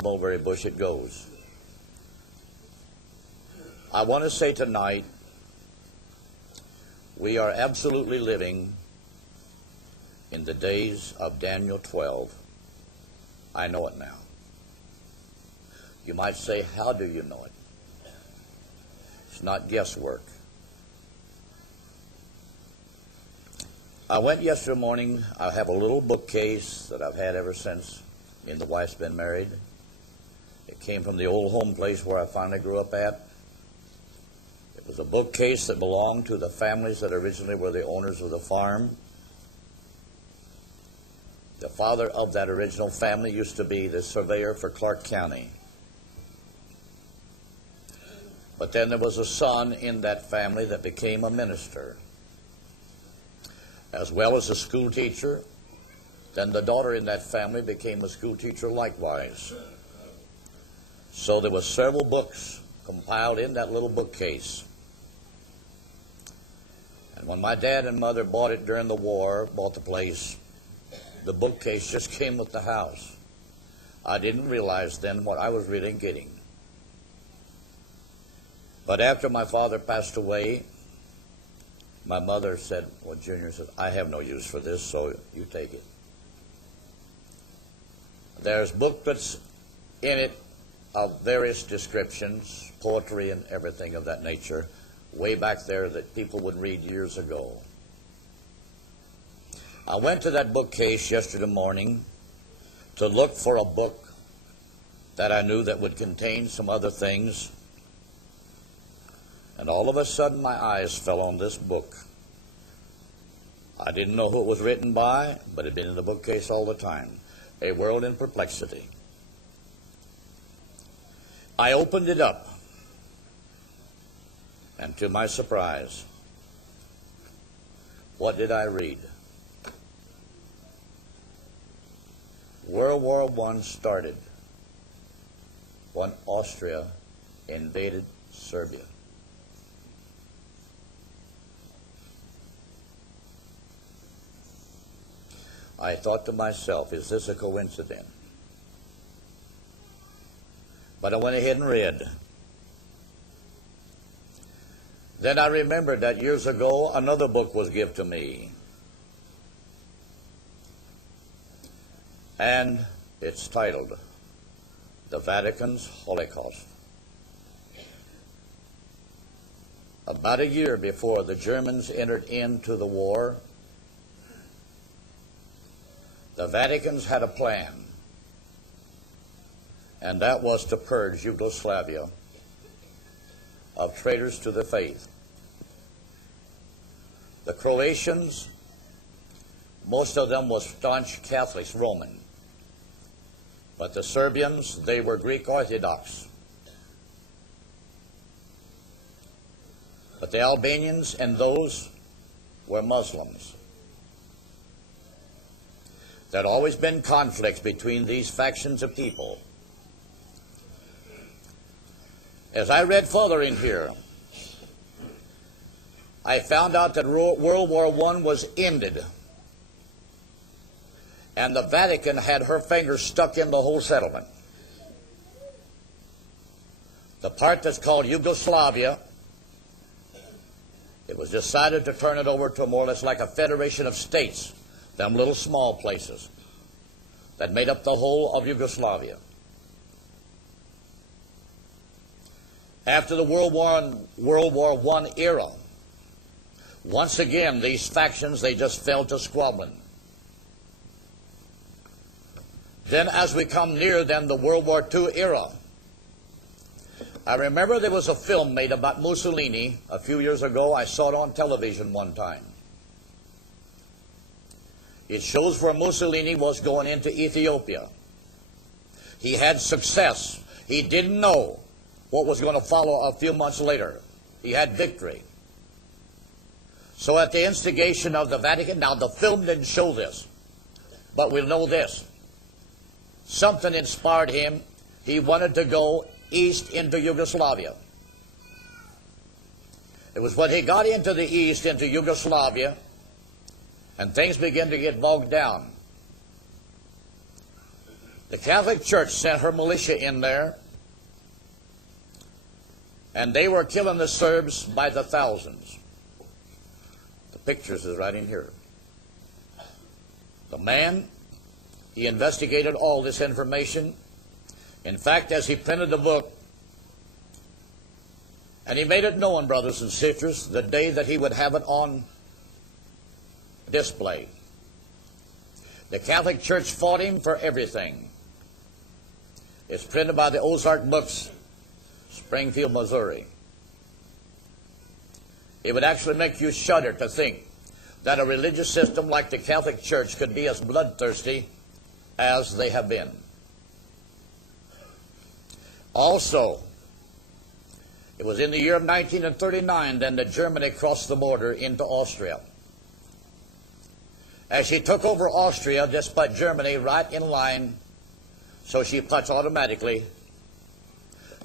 mulberry bush it goes. I want to say tonight, we are absolutely living in the days of Daniel 12. I know it now. You might say, how do you know it? It's not guesswork. I went yesterday morning. I have a little bookcase that I've had ever since me and the wife's been married. It came from the old home place where I finally grew up at. It was a bookcase that belonged to the families that originally were the owners of the farm. The father of that original family used to be the surveyor for Clark County. But then there was a son in that family that became a minister, as well as a school teacher. Then the daughter in that family became a school teacher likewise. So there were several books compiled in that little bookcase. And when my dad and mother bought it during the war, bought the place, the bookcase just came with the house. I didn't realize then what I was really getting. But after my father passed away, my mother said, well, Junior said, I have no use for this, so you take it. There's booklets in it of various descriptions, poetry and everything of that nature, way back there that people would read years ago. I went to that bookcase yesterday morning to look for a book that I knew that would contain some other things. And all of a sudden my eyes fell on this book. I didn't know who it was written by, but it had been in the bookcase all the time. A World in Perplexity. I opened it up, and to my surprise, what did I read? World War I started when Austria invaded Serbia. I thought to myself, is this a coincidence? But I went ahead and read. Then I remembered that years ago another book was given to me. And it's titled, The Vatican's Holocaust. About a year before the Germans entered into the war, the Vaticans had a plan, and that was to purge Yugoslavia of traitors to the faith. The Croatians, most of them was staunch Catholics, Roman. But the Serbians, they were Greek Orthodox. But the Albanians and those were Muslims. There had always been conflicts between these factions of people. As I read further in here, I found out that World War I was ended, and the Vatican had her finger stuck in the whole settlement. The part that's called Yugoslavia, it was decided to turn it over to more or less like a federation of states, them little small places that made up the whole of Yugoslavia. After the World War I era, once again, these factions, they just fell to squabbling. Then as we come near then the World War II era, I remember there was a film made about Mussolini a few years ago. I saw it on television one time. It shows where Mussolini was going into Ethiopia. He had success. He didn't know what was going to follow a few months later. He had victory. So at the instigation of the Vatican, now the film didn't show this, but we'll know this. Something inspired him. He wanted to go east into Yugoslavia. It was when he got into the east, into Yugoslavia, and things began to get bogged down, The Catholic Church sent her militia in there, and they were killing the Serbs by the thousands. The pictures is right in here. The man, he investigated all this information. In fact, as he printed the book, and he made it known, brothers and sisters, the day that he would have it on display. The Catholic Church fought him for everything. It's printed by the Ozark Books, Springfield, Missouri. It would actually make you shudder to think that a religious system like the Catholic Church could be as bloodthirsty as they have been. Also, it was in the year of 1939 then that Germany crossed the border into Austria. As she took over Austria, this put Germany right in line, so she puts automatically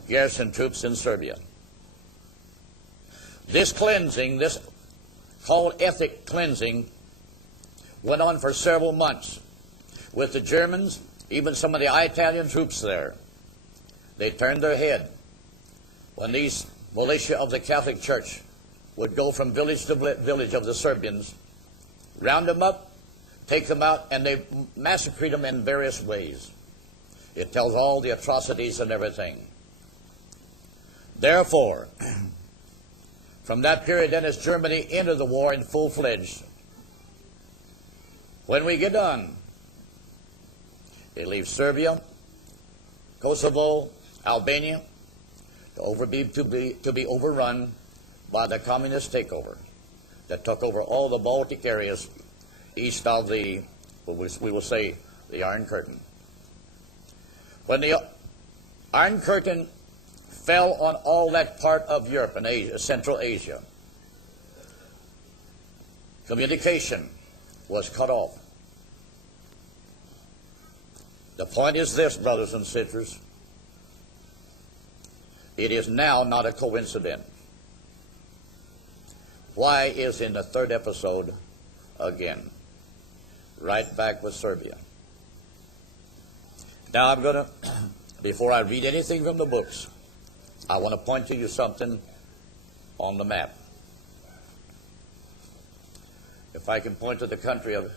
garrison troops in Serbia. This cleansing, this called ethnic cleansing, went on for several months with the Germans, even some of the Italian troops there. They turned their head when these militia of the Catholic Church would go from village to village of the Serbians, round them up, take them out, and they massacred them in various ways. It tells all the atrocities and everything. Therefore, from that period then, as Germany entered the war in full-fledged, when we get done, it leaves Serbia, Kosovo, Albania, to be overrun by the communist takeover that took over all the Baltic areas east of the, we will say, the Iron Curtain. When the Iron Curtain fell on all that part of Europe and Asia, Central Asia, communication was cut off. The point is this, brothers and sisters. It is now not a coincidence. Why is in the third episode again? Right back with Serbia. Now I'm going to, before I read anything from the books, I want to point to you something on the map. If I can point to the country of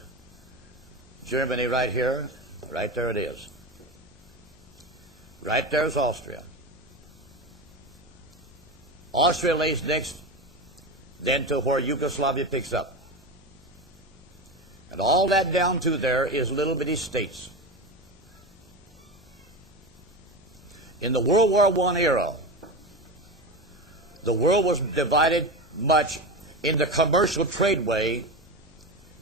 Germany right here, right there it is. Right there is Austria. Austria lays next then to where Yugoslavia picks up. And all that down to there is little bitty states. In the World War I era, the world was divided much in the commercial trade way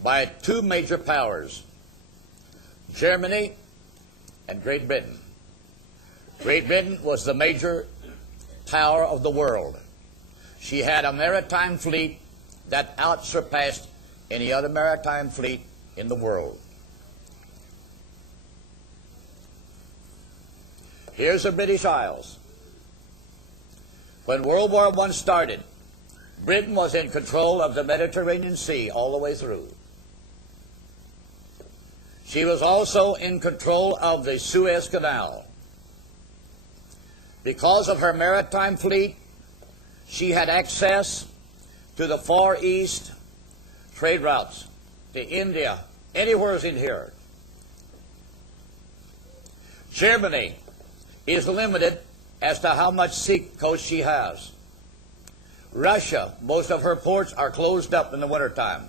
by two major powers, Germany and Great Britain. Great Britain was the major power of the world. She had a maritime fleet that outsurpassed any other maritime fleet in the world. Here's the British Isles. When World War I started, Britain was in control of the Mediterranean Sea all the way through. She was also in control of the Suez Canal. Because of her maritime fleet, she had access to the Far East trade routes, to India, anywhere in here. Germany is limited as to how much sea coast she has. Russia, most of her ports are closed up in the wintertime.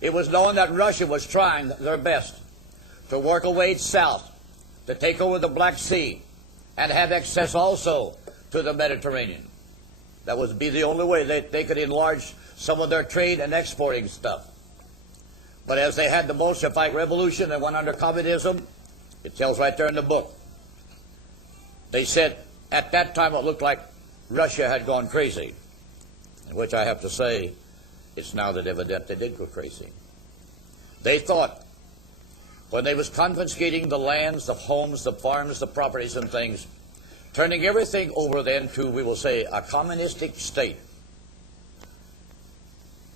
It was known that Russia was trying their best to work a way south, to take over the Black Sea, and have access also to the Mediterranean. That would be the only way they could enlarge some of their trade and exporting stuff. But as they had the Bolshevik Revolution and went under communism, it tells right there in the book, they said at that time it looked like Russia had gone crazy, in which I have to say it's now that evident they did go crazy. They thought when they was confiscating the lands, the homes, the farms, the properties and things, turning everything over then to, we will say, a communistic state,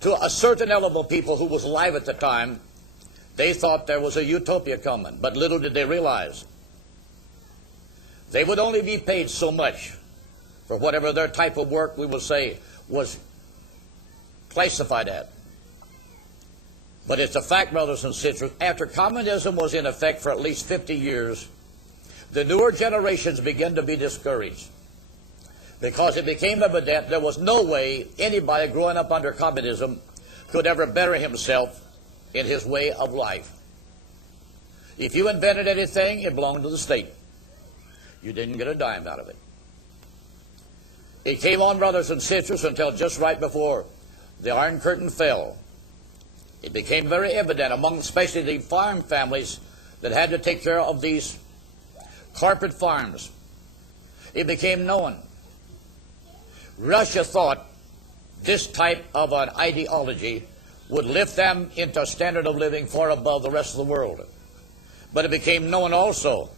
to a certain element of people who was alive at the time, they thought there was a utopia coming. But little did they realize They would only be paid so much for whatever their type of work, we will say, was classified at. But it's a fact, brothers and sisters, after communism was in effect for at least 50 years, the newer generations began to be discouraged because it became evident there was no way anybody growing up under communism could ever better himself in his way of life. If you invented anything, it belonged to the state. You didn't get a dime out of it. It came on, brothers and sisters, until just right before the Iron Curtain fell. It became very evident among especially the farm families that had to take care of these corporate farms. It became known. Russia thought this type of an ideology would lift them into a standard of living far above the rest of the world. But it became known also.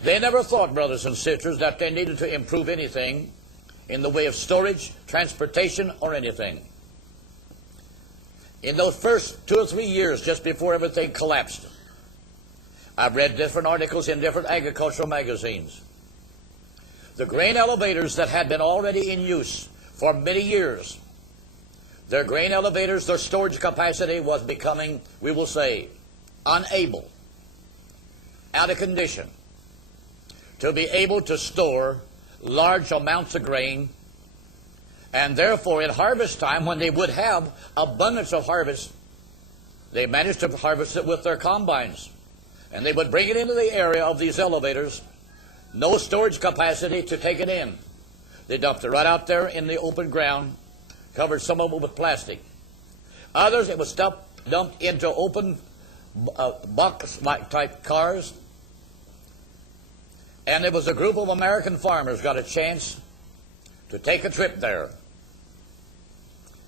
They never thought, brothers and sisters, that they needed to improve anything in the way of storage, transportation, or anything. In those first 2 or 3 years, just before everything collapsed, I've read different articles in different agricultural magazines. The grain elevators that had been already in use for many years, their grain elevators, their storage capacity was becoming, we will say, unable, out of condition, to be able to store large amounts of grain. And therefore, in harvest time, when they would have abundance of harvest, they managed to harvest it with their combines. And they would bring it into the area of these elevators, no storage capacity to take it in. They dumped it right out there in the open ground, covered some of it with plastic. Others, it was dumped into open box-type cars. And there was a group of American farmers got a chance to take a trip there.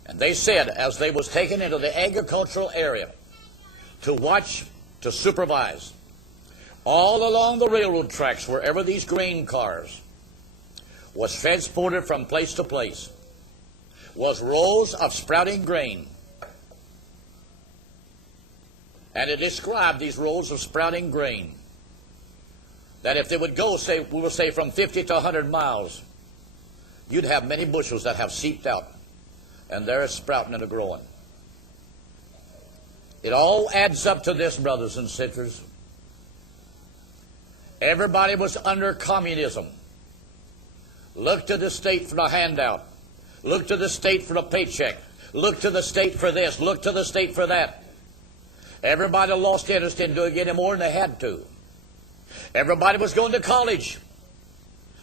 And they said, as they was taken into the agricultural area to watch, to supervise, all along the railroad tracks, wherever these grain cars was transported from place to place, was rows of sprouting grain. And it described these rows of sprouting grain, that if they would go, say, we will say from 50 to 100 miles, you'd have many bushels that have seeped out, and they're sprouting and growing. It all adds up to this, brothers and sisters. Everybody was under communism. Look to the state for the handout. Look to the state for the paycheck. Look to the state for this. Look to the state for that. Everybody lost interest in doing any more than they had to. Everybody was going to college,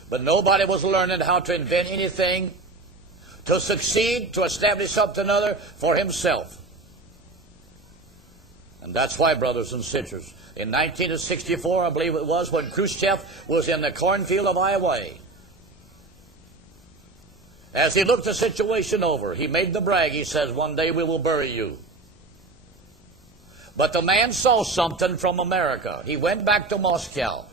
but nobody was learning how to invent anything, to succeed, to establish something other for himself. And that's why, brothers and sisters, in 1964, I believe it was, when Khrushchev was in the cornfield of Iowa, as he looked the situation over, he made the brag. He says, "One day we will bury you." But the man saw something from America. He went back to Moscow,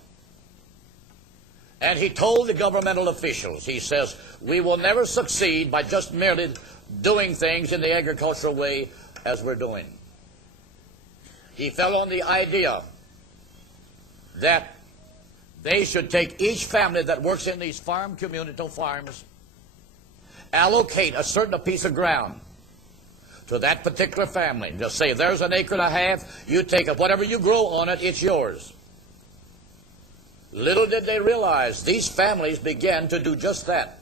and he told the governmental officials, he says, "We will never succeed by just merely doing things in the agricultural way as we're doing." He fell on the idea that they should take each family that works in these farm community farms, allocate a certain piece of ground to that particular family. Just say, there's an acre and a half, you take it, whatever you grow on it, it's yours. Little did they realize these families began to do just that.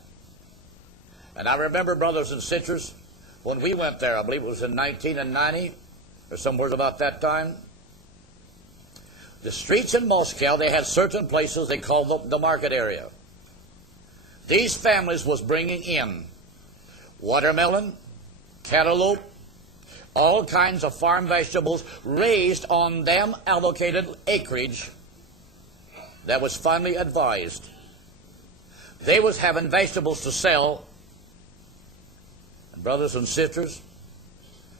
And I remember, brothers and sisters, when we went there, I believe it was in 1990, or somewhere about that time, the streets in Moscow, they had certain places they called the market area. These families was bringing in watermelon, cantaloupe, all kinds of farm vegetables raised on them allocated acreage that was finally advised. They was having vegetables to sell. And brothers and sisters,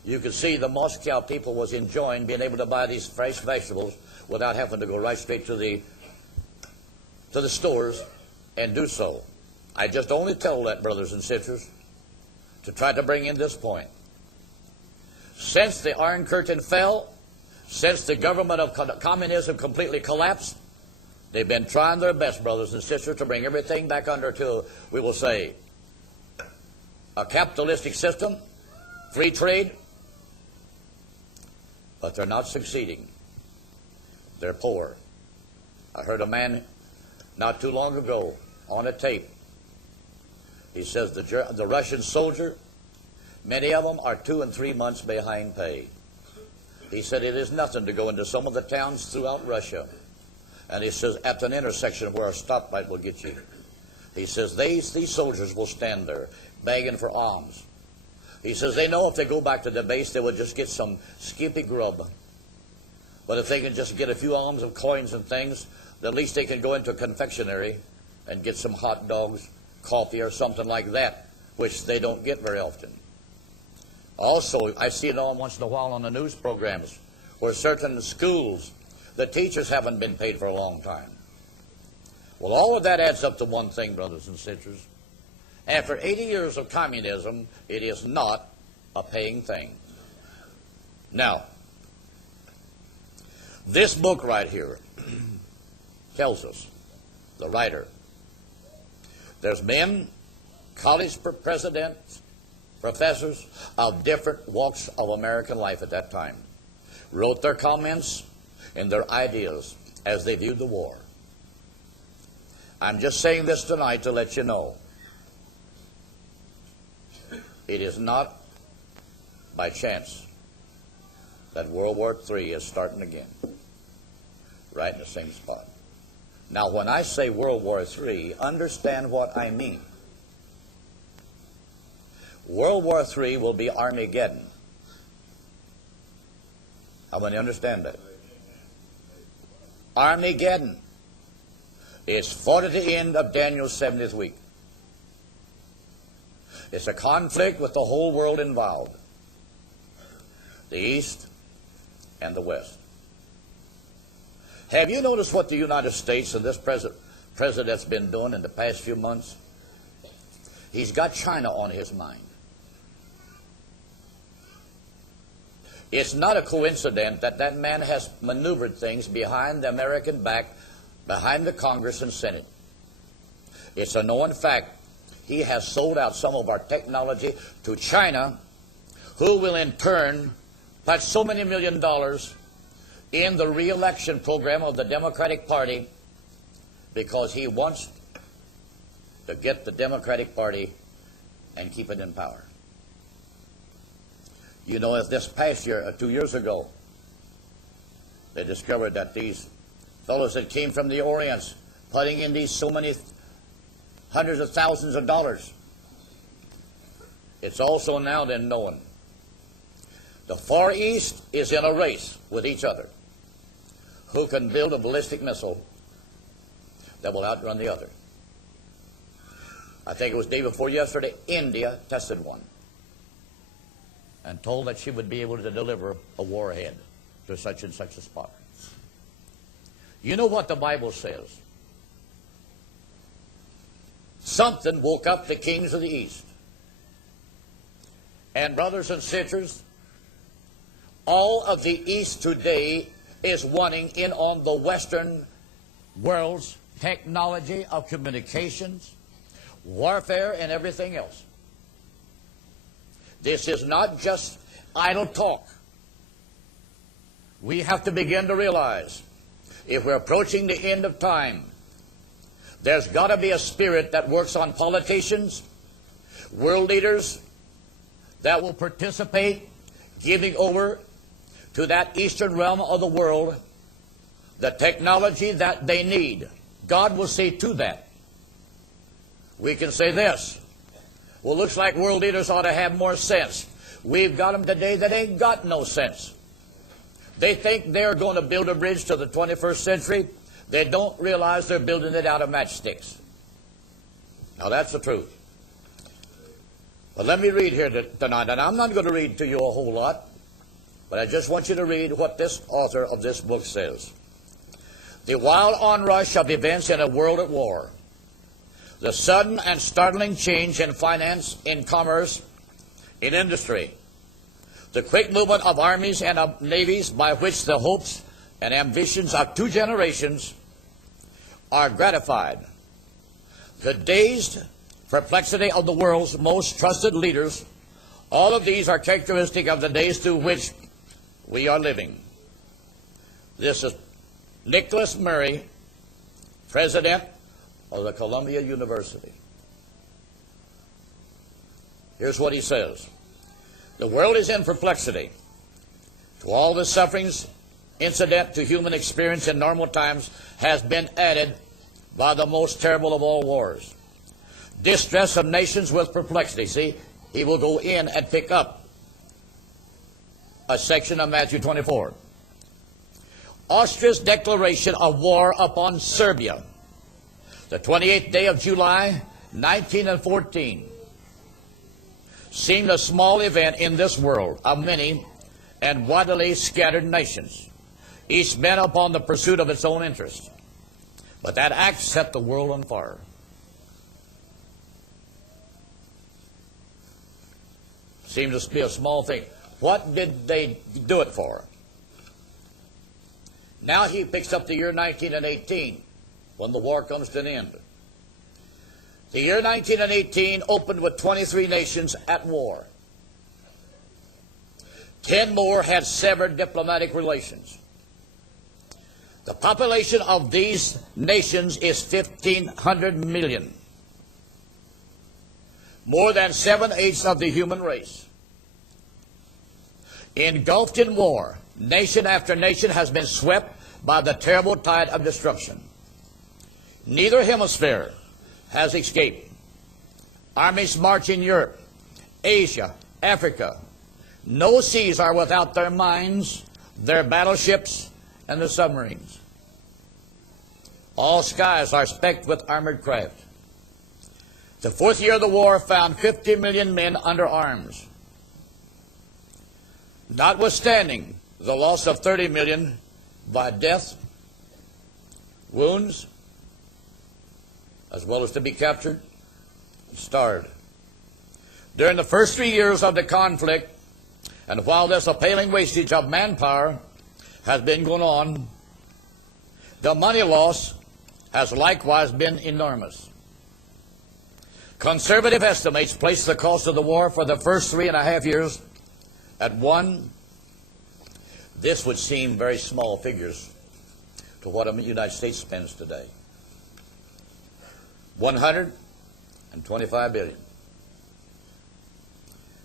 you could see the Moscow people was enjoying being able to buy these fresh vegetables without having to go right straight to the stores and do so. I just only tell that, brothers and sisters, to try to bring in this point. Since the Iron Curtain fell, since the government of communism completely collapsed, They've been trying their best, brothers and sisters, to bring everything back under to, we will say, a capitalistic system, free trade, but they're not succeeding. They're poor. I heard a man not too long ago on a tape. He says the Russian soldier, many of them are 2 and 3 months behind pay. He said it is nothing to go into some of the towns throughout Russia. And he says at an intersection where a stoplight will get you. He says these soldiers will stand there begging for alms. He says they know if they go back to the base they will just get some skimpy grub. But if they can just get a few alms of coins and things, at least they can go into a confectionery and get some hot dogs, coffee, or something like that, which they don't get very often. Also, I see it all once in a while on the news programs where certain schools, the teachers haven't been paid for a long time. Well, all of that adds up to one thing, brothers and sisters. After 80 years of communism, it is not a paying thing. Now, this book right here tells us, the writer, there's been college presidents, professors of different walks of American life at that time, wrote their comments and their ideas as they viewed the war. I'm just saying this tonight to let you know it is not by chance that World War III is starting again, right in the same spot. Now, when I say World War III, understand what I mean. World War III will be Armageddon. How many understand that? Armageddon. It's fought at the end of Daniel's 70th week. It's a conflict with the whole world involved. The East and the West. Have you noticed what the United States and this president's been doing in the past few months? He's got China on his mind. It's not a coincidence that that man has maneuvered things behind the American back, behind the Congress and Senate. It's a known fact. He has sold out some of our technology to China, who will in turn put so many $1 million in the re-election program of the Democratic Party because he wants to get the Democratic Party and keep it in power. You know, as this past year, 2 years ago, they discovered that these fellows that came from the Orient putting in these so many hundreds of thousands of dollars. It's also now then known the Far East is in a race with each other. Who can build a ballistic missile that will outrun the other? I think it was day before yesterday, India tested one and told that she would be able to deliver a warhead to such and such a spot. You know what the Bible says? Something woke up the kings of the East. And brothers and sisters, all of the East today is wanting in on the Western world's technology of communications, warfare, and everything else. This is not just idle talk. We have to begin to realize, if we're approaching the end of time, there's got to be a spirit that works on politicians, world leaders, that will participate, giving over to that eastern realm of the world the technology that they need. God will see to that. We can say this: well, looks like world leaders ought to have more sense. We've got them today that ain't got no sense. They think they're going to build a bridge to the 21st century. They don't realize they're building it out of matchsticks. Now, that's the truth. But let me read here tonight, and I'm not going to read to you a whole lot, but I just want you to read what this author of this book says. The wild onrush of events in a world at war, the sudden and startling change in finance, in commerce, in industry, the quick movement of armies and of navies by which the hopes and ambitions of 2 generations are gratified. The dazed perplexity of the world's most trusted leaders, all of these are characteristic of the days through which we are living. This is Nicholas Murray, president of the Columbia University. Here's what he says. The world is in perplexity. To all the sufferings incident to human experience in normal times has been added by the most terrible of all wars. Distress of nations with perplexity. See, he will go in and pick up a section of Matthew 24. Austria's declaration of war upon Serbia, the 28th day of July, 1914, seemed a small event in this world of many and widely scattered nations, each bent upon the pursuit of its own interest. But that act set the world on fire. Seemed to be a small thing. What did they do it for? Now he picks up the year 1918 when the war comes to an end. The year 1918 opened with 23 nations at war. 10 more had severed diplomatic relations. The population of these nations is 1,500 million. More than 7/8 of the human race. Engulfed in war, nation after nation has been swept by the terrible tide of destruction. Neither hemisphere has escaped. Armies march in Europe, Asia, Africa. No seas are without their mines, their battleships, and the submarines. All skies are specked with armored craft. The 4th year of the war found 50 million men under arms. Notwithstanding the loss of 30 million by death, wounds, as well as to be captured and starved. During the first 3 years of the conflict, and while this appalling wastage of manpower has been going on, the money loss has likewise been enormous. Conservative estimates place the cost of the war for the first 3.5 years at this would seem very small figures to what the United States spends today. $125 billion.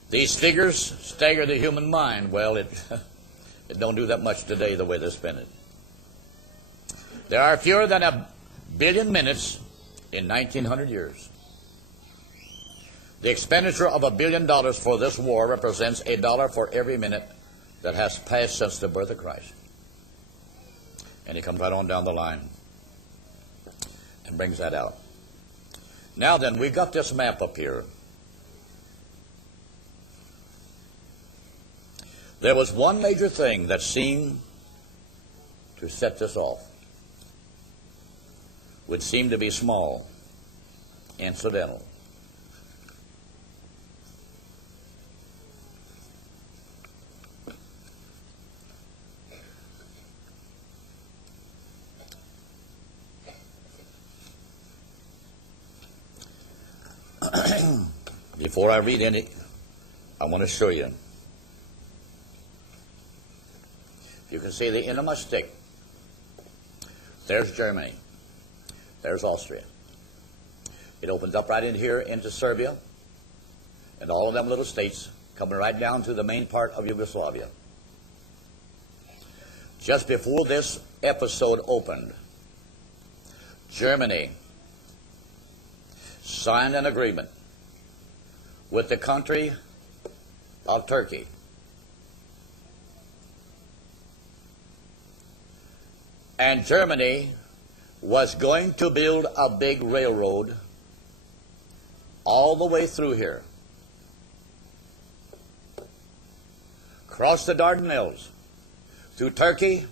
These figures stagger the human mind. Well, it don't do that much today the way they spend it. There are fewer than 1 billion minutes in 1900 years. The expenditure of $1 billion for this war represents $1 for every minute that has passed since the birth of Christ. And he comes right on down the line and brings that out. Now then, we got this map up here. There was one major thing that seemed to set this off, which seemed to be small, incidental. Before I read any, I want to show you. You can see the end of my stick. There's Germany. There's Austria. It opens up right in here into Serbia and all of them little states coming right down to the main part of Yugoslavia. Just before this episode opened, Germany signed an agreement with the country of Turkey. And Germany was going to build a big railroad all the way through here, across the Dardanelles, through Turkey,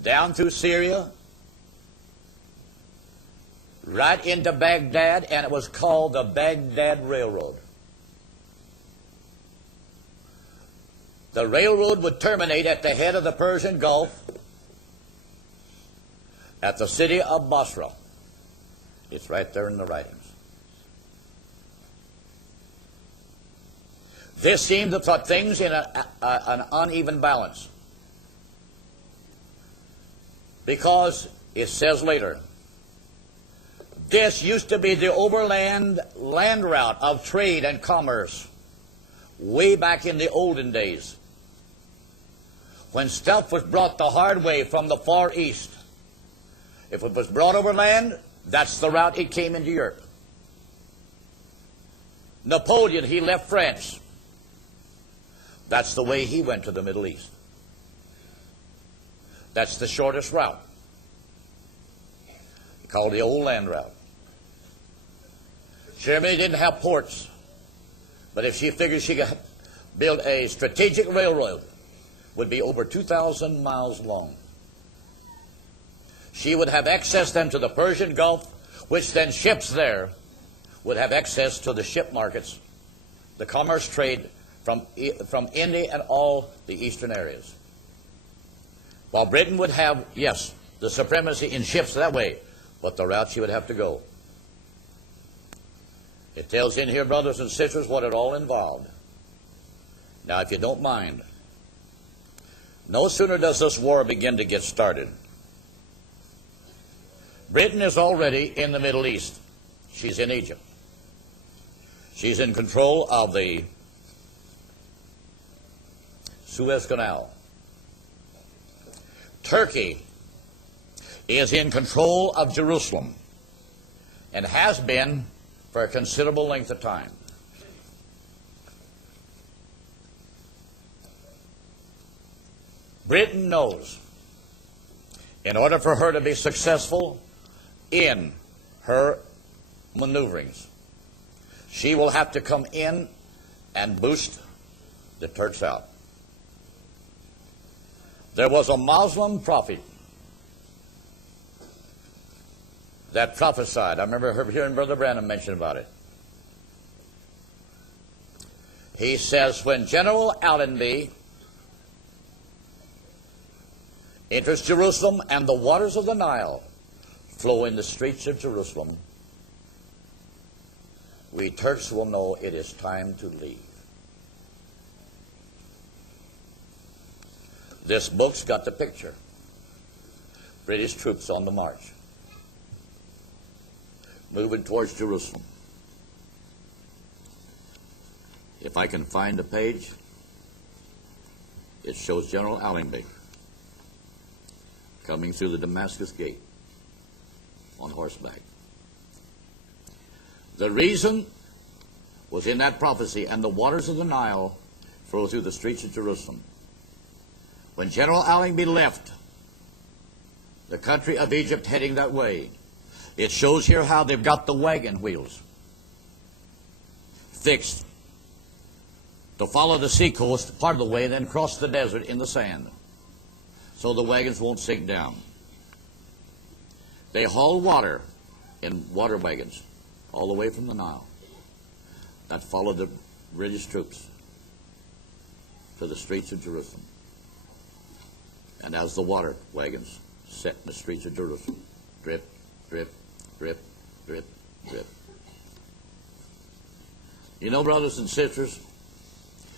down through Syria, right into Baghdad, and it was called the Baghdad Railroad. The railroad would terminate at the head of the Persian Gulf at the city of Basra. It's right there in the writings. This seemed to put things in an uneven balance. Because it says later, this used to be the overland land route of trade and commerce way back in the olden days, when stuff was brought the hard way from the Far East. If it was brought over land, that's the route it came into Europe. Napoleon, he left France. That's the way he went to the Middle East. That's the shortest route. Called the old land route. Germany didn't have ports, but if she figured she could build a strategic railroad, would be over 2,000 miles long. She would have access then to the Persian Gulf, which then ships there would have access to the ship markets, the commerce trade from India and all the eastern areas. While Britain would have, yes, the supremacy in ships that way, but the route she would have to go. It tells in here, brothers and sisters, what it all involved. Now, if you don't mind, no sooner does this war begin to get started. Britain is already in the Middle East. She's in Egypt. She's in control of the Suez Canal. Turkey is in control of Jerusalem and has been for a considerable length of time. Britain knows, in order for her to be successful in her maneuverings, she will have to come in and boost the Turks out. There was a Muslim prophet that prophesied. I remember hearing Brother Branham mention about it. He says, when General Allenby enters Jerusalem and the waters of the Nile flow in the streets of Jerusalem, we Turks will know it is time to leave. This book's got the picture. British troops on the march, moving towards Jerusalem. If I can find a page, it shows General Allenby coming through the Damascus gate on horseback. The reason was in that prophecy, and the waters of the Nile flow through the streets of Jerusalem. When General Allenby left the country of Egypt heading that way, it shows here how they've got the wagon wheels fixed to follow the seacoast part of the way, then cross the desert in the sand, so the wagons won't sink down. They haul water in water wagons all the way from the Nile that followed the British troops to the streets of Jerusalem. And as the water wagons set in the streets of Jerusalem, drip, drip, drip, drip, drip. You know, brothers and sisters,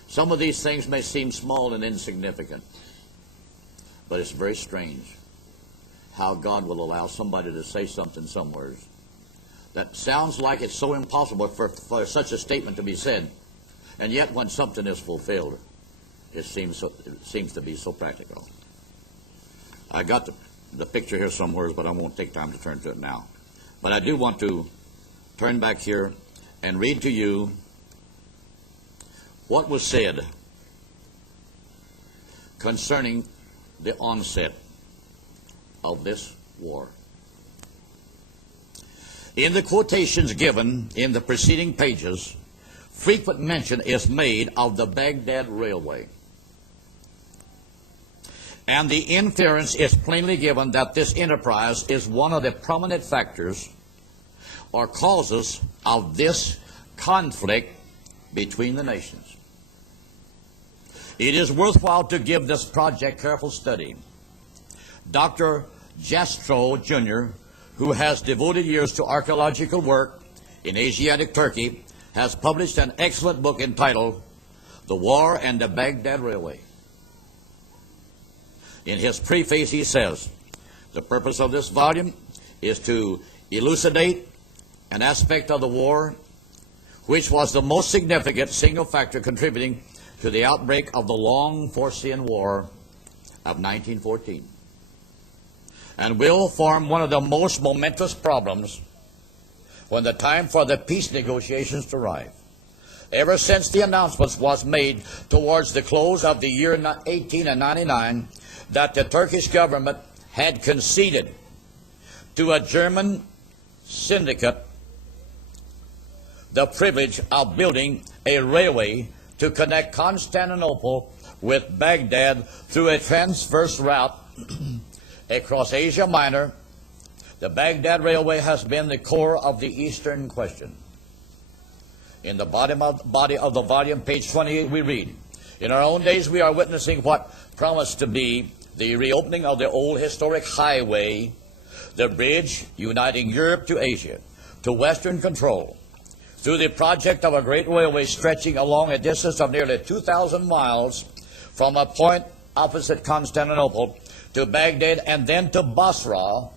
some of these things may seem small and insignificant, but it's very strange how God will allow somebody to say something somewhere that sounds like it's so impossible for such a statement to be said, and yet when something is fulfilled, it seems to be so practical. I got the picture here somewhere, but I won't take time to turn to it now. But I do want to turn back here and read to you what was said concerning the onset of this war. In the quotations given in the preceding pages, frequent mention is made of the Baghdad Railway. And the inference is plainly given that this enterprise is one of the prominent factors or causes of this conflict between the nations. It is worthwhile to give this project careful study. Dr. Jastrow Jr., who has devoted years to archaeological work in Asiatic Turkey, has published an excellent book entitled The War and the Baghdad Railway. In his preface he says, the purpose of this volume is to elucidate an aspect of the war which was the most significant single factor contributing to the outbreak of the long foreseen war of 1914, and will form one of the most momentous problems when the time for the peace negotiations to arrive. Ever since the announcement was made towards the close of the year 1899 that the Turkish government had conceded to a German syndicate the privilege of building a railway to connect Constantinople with Baghdad through a transverse route across Asia Minor, the Baghdad Railway has been the core of the Eastern question. In the body of the volume, page 28, we read, in our own days we are witnessing what promised to be the reopening of the old historic highway, the bridge uniting Europe to Asia, to Western control, through the project of a great railway stretching along a distance of nearly 2,000 miles from a point opposite Constantinople to Baghdad and then to Basra.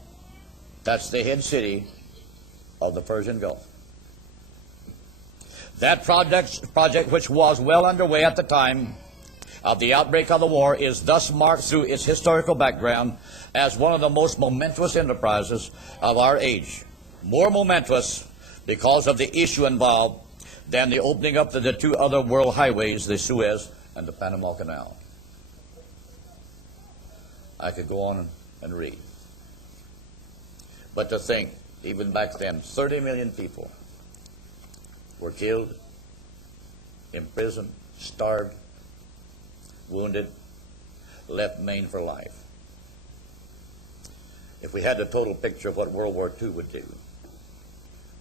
That's the head city of the Persian Gulf. That project, which was well underway at the time of the outbreak of the war, is thus marked through its historical background as one of the most momentous enterprises of our age. More momentous because of the issue involved than the opening up of the two other world highways, the Suez and the Panama Canal. I could go on and read. But to think, even back then, 30 million people were killed, imprisoned, starved, wounded, left maimed for life. If we had the total picture of what World War II would do,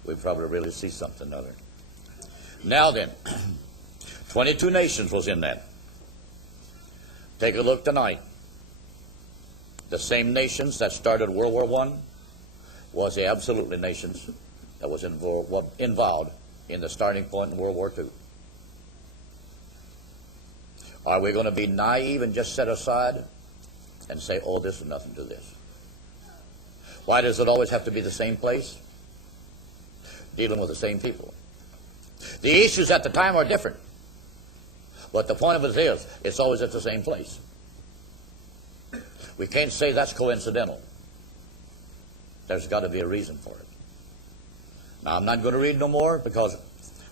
we'd probably really see something other. Now then, 22 nations was in that. Take a look tonight. The same nations that started World War I was the absolutely nations that was involved in the starting point in World War II. Are we going to be naive and just set aside and say, oh, this is nothing to this? Why does it always have to be the same place? Dealing with the same people. The issues at the time are different. But the point of it is, it's always at the same place. We can't say that's coincidental. There's got to be a reason for it. Now, I'm not going to read no more, because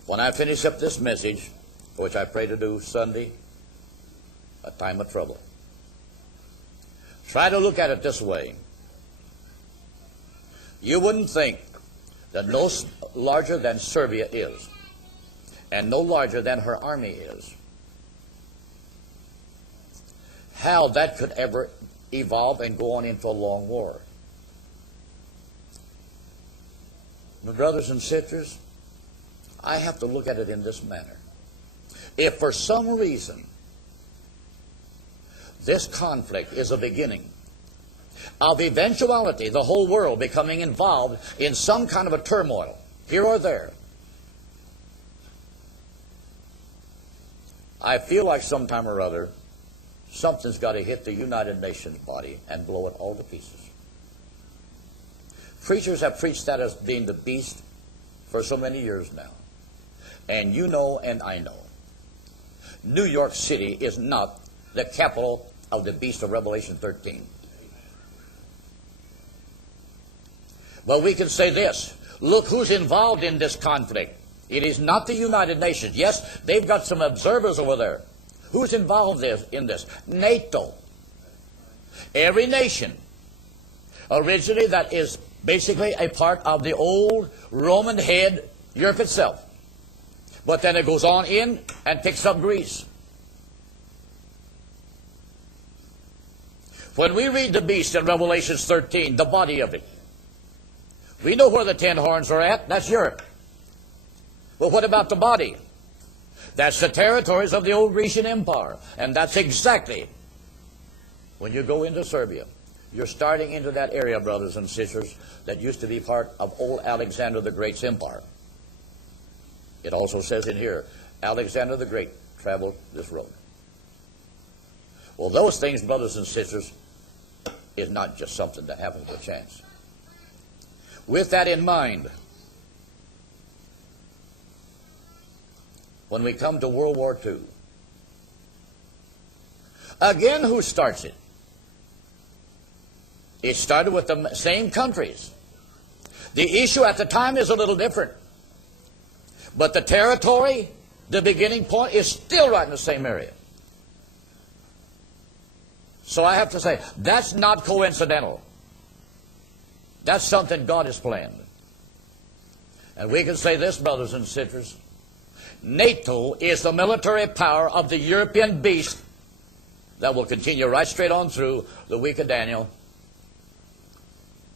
when I finish up this message, which I pray to do Sunday, a time of trouble, try to look at it this way. You wouldn't think that no larger than Serbia is, and no larger than her army is, how that could ever evolve and go on into a long war. My brothers and sisters, I have to look at it in this manner. If for some reason this conflict is a beginning of eventuality, the whole world becoming involved in some kind of a turmoil, here or there, I feel like sometime or other, something's got to hit the United Nations body and blow it all to pieces. Preachers have preached that as being the beast for so many years now. And you know and I know, New York City is not the capital of the beast of Revelation 13. But we can say this, look who's involved in this conflict. It is not the United Nations. Yes, they've got some observers over there. Who's involved in this? NATO. Every nation, originally that is basically a part of the old Roman head, Europe itself. But then it goes on in and picks up Greece. When we read the beast in Revelation 13, the body of it, we know where the 10 horns are at. That's Europe. But what about the body? That's the territories of the old Grecian Empire. And that's exactly when you go into Serbia. You're starting into that area, brothers and sisters, that used to be part of old Alexander the Great's empire. It also says in here, Alexander the Great traveled this road. Well, those things, brothers and sisters, is not just something that happens by chance. With that in mind, when we come to World War II, again, who starts it? It started with the same countries. The issue at the time is a little different. But the territory, the beginning point, is still right in the same area. So I have to say, that's not coincidental. That's something God has planned. And we can say this, brothers and sisters, NATO is the military power of the European beast that will continue right straight on through the week of Daniel.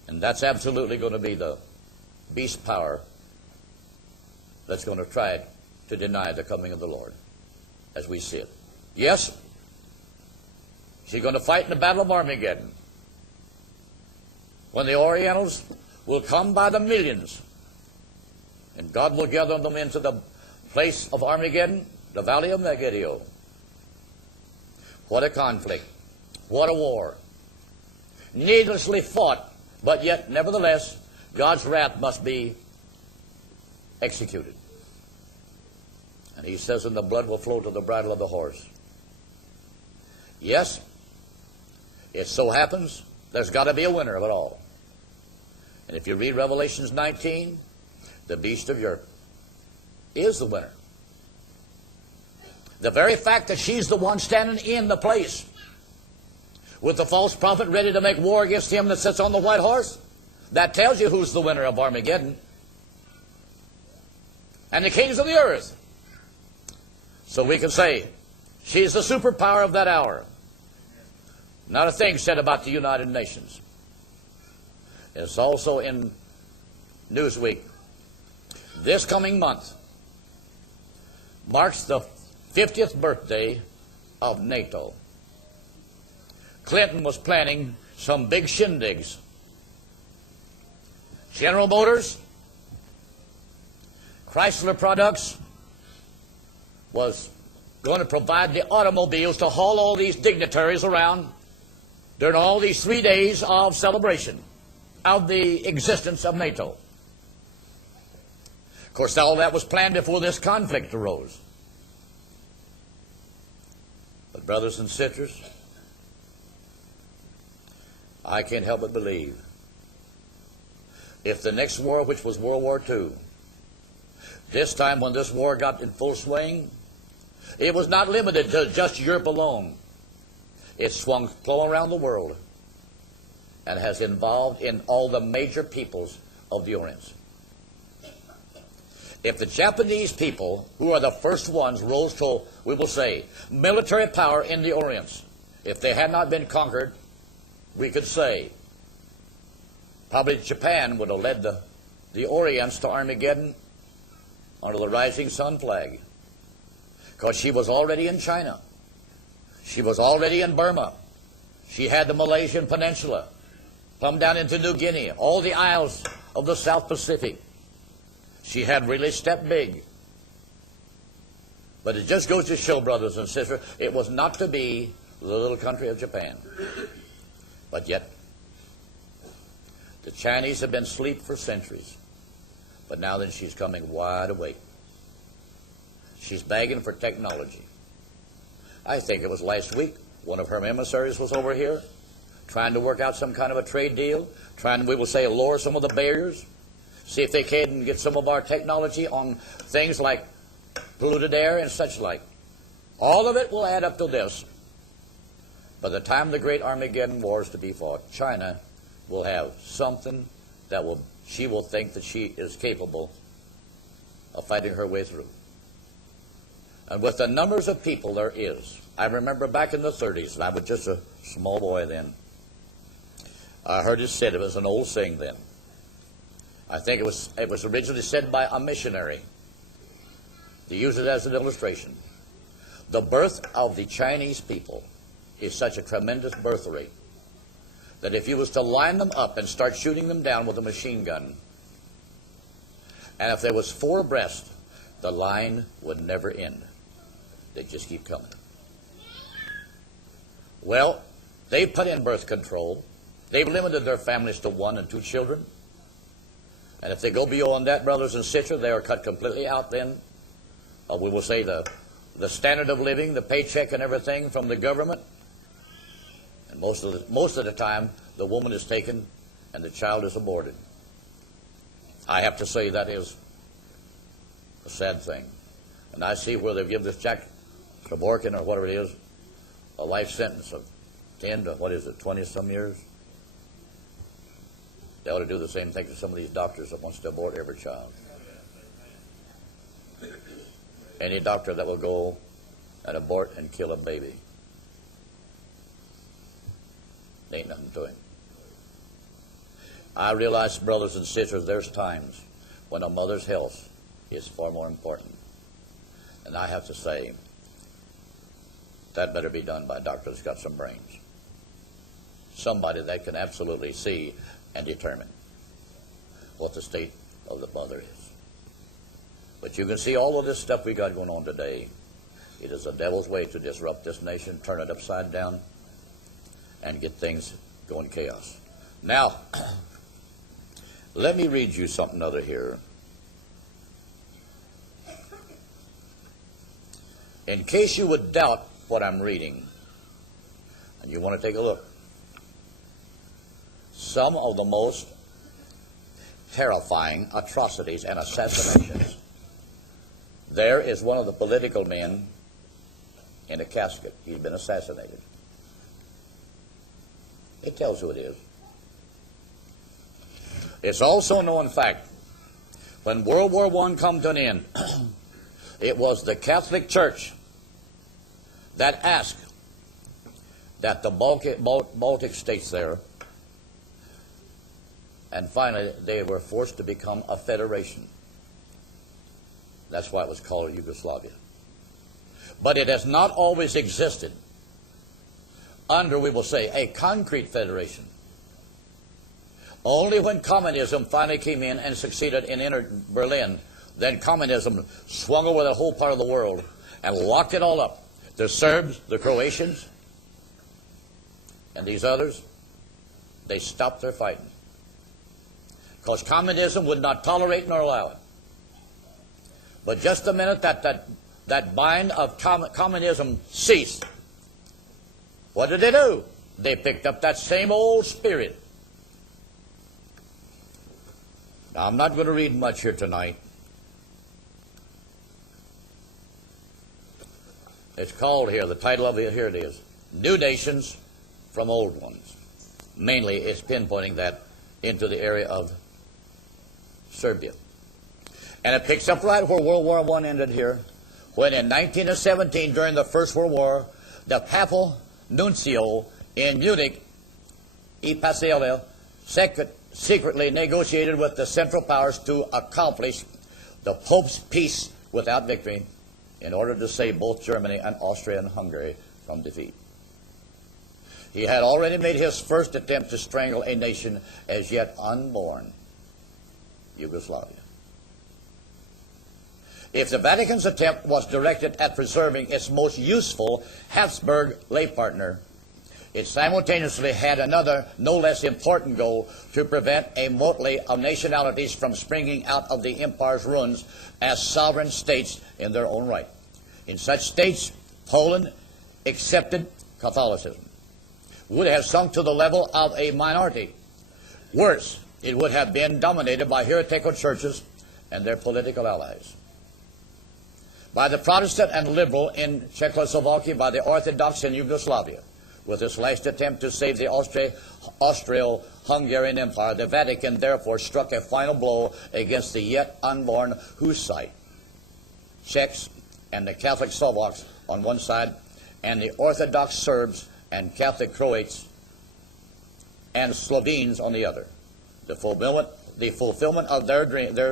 And that's absolutely going to be the beast power that's going to try to deny the coming of the Lord as we see it. Yes, she's going to fight in the battle of Armageddon, when the Orientals will come by the millions, and God will gather them into the place of Armageddon, the valley of Megiddo. What a conflict. What a war. Needlessly fought, but yet, nevertheless, God's wrath must be executed. And he says, and the blood will flow to the bridle of the horse. Yes, it so happens there's got to be a winner of it all. And if you read Revelations 19, the beast of Europe is the winner. The very fact that she's the one standing in the place with the false prophet ready to make war against him that sits on the white horse, that tells you who's the winner of Armageddon. And the kings of the earth. So we can say, she's the superpower of that hour. Not a thing said about the United Nations. It's also in Newsweek. This coming month marks the 50th birthday of NATO. Clinton was planning some big shindigs. General Motors, Chrysler Products was going to provide the automobiles to haul all these dignitaries around during all these 3 days of celebration of the existence of NATO. Of course, all that was planned before this conflict arose. But brothers and sisters, I can't help but believe if the next war, which was World War II, this time when this war got in full swing, it was not limited to just Europe alone. It swung flow around the world and has involved in all the major peoples of the Orient. If the Japanese people, who are the first ones, rose to, we will say, military power in the Orient, if they had not been conquered, we could say probably Japan would have led the Orients to Armageddon under the rising sun flag, because she was already in China. She was already in Burma. She had the Malaysian Peninsula, come down into New Guinea, all the isles of the South Pacific. She had really stepped big. But it just goes to show, brothers and sisters, it was not to be the little country of Japan. But yet, the Chinese have been asleep for centuries. But now then she's coming wide awake. She's begging for technology. I think it was last week, one of her emissaries was over here trying to work out some kind of a trade deal, trying, we will say, lower some of the barriers, see if they can get some of our technology on things like polluted air and such like. All of it will add up to this. By the time the great Armageddon war is to be fought, China will have something that she will think that she is capable of fighting her way through. And with the numbers of people there is, I remember back in the 30s, and I was just a small boy then, I heard it said, it was an old saying then. I think it was originally said by a missionary. To use it as an illustration. The birth of the Chinese people is such a tremendous birth rate that if you was to line them up and start shooting them down with a machine gun, and if there was 4 abreast, the line would never end. They'd just keep coming. Well, they put in birth control. They've limited their families to 1 and 2 children. And if they go beyond that, brothers and sisters, they are cut completely out then. We will say the standard of living, the paycheck and everything from the government. And most of the time, the woman is taken and the child is aborted. I have to say that is a sad thing. And I see where they've given this Jack Kevorkian or whatever it is, a life sentence of 10 to, 20-some years. They ought to do the same thing to some of these doctors that wants to abort every child. Any doctor that will go and abort and kill a baby, there ain't nothing to him. I realize, brothers and sisters, there's times when a mother's health is far more important. And I have to say, that better be done by a doctor that's got some brains. Somebody that can absolutely see and determine what the state of the mother is. But you can see all of this stuff we got going on today. It is the devil's way to disrupt this nation, turn it upside down, and get things going chaos. Now, let me read you something other here. In case you would doubt what I'm reading, and you want to take a look, some of the most terrifying atrocities and assassinations. There is one of the political men in a casket. He's been assassinated. It tells who it is. It's also a known fact, when World War I come to an end, it was the Catholic Church that asked that the Baltic states there, and finally they were forced to become a federation. That's why it was called Yugoslavia. But it has not always existed under, we will say, a concrete federation. Only when communism finally came in and succeeded in Berlin, then communism swung over the whole part of the world and locked it all up. The Serbs, the Croatians, and these others, they stopped their fighting. Because communism would not tolerate nor allow it. But just the minute that bind of communism ceased, what did they do? They picked up that same old spirit. Now, I'm not going to read much here tonight. It's called here, the title of it, here it is, New Nations from Old Ones. Mainly, it's pinpointing that into the area of Serbia. And it picks up right where World War I ended here, when in 1917, during the First World War, the Papal Nuncio in Munich, Ipasiela, secretly negotiated with the Central Powers to accomplish the Pope's peace without victory in order to save both Germany and Austria and Hungary from defeat. He had already made his first attempt to strangle a nation as yet unborn, Yugoslavia. If the Vatican's attempt was directed at preserving its most useful Habsburg lay partner, it simultaneously had another, no less important goal, to prevent a motley of nationalities from springing out of the empire's ruins as sovereign states in their own right. In such states, Poland accepted Catholicism, would have sunk to the level of a minority. Worse, it would have been dominated by heretical churches and their political allies. By the Protestant and liberal in Czechoslovakia, by the Orthodox in Yugoslavia. With this last attempt to save the Austro-Hungarian Empire, the Vatican therefore struck a final blow against the yet unborn Hussite, Czechs, and the Catholic Slovaks on one side, and the Orthodox Serbs and Catholic Croats and Slovenes on the other. The fulfillment of their